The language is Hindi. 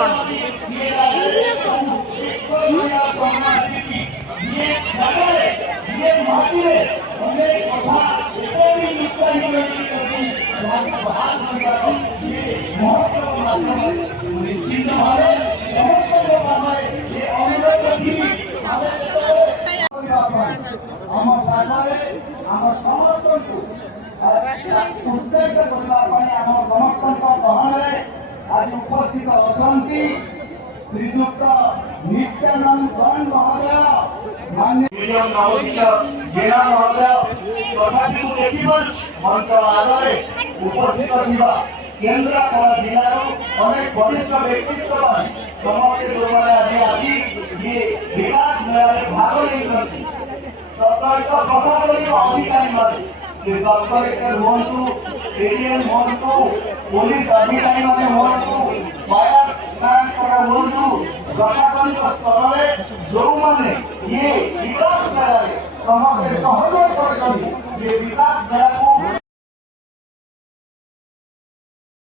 କ'ଣ? आज उपस्थित अछंती श्रीयुक्त नित्यानंद गण महोदय मान्य जेना महोदय तथापि देखिब मंच आगे उपस्थित थिबा केन्द्रापड़ा जिलार अनेक वरिष्ठ व्यक्तित्व समस्ते जो आज आसी ये विकास मेला भाग नहीं तत्कालिक प्रशासनिक अधिकारी माने से सब कलेक्टर हुंतु एडीएम हुंतु पुलिस अधिकारी माने हुंतु फायर ब्रिगेड हुंतु प्रशासनिक स्तर में जो माने ये विकास मेला समस्त सहयोग कर ये विकास मेला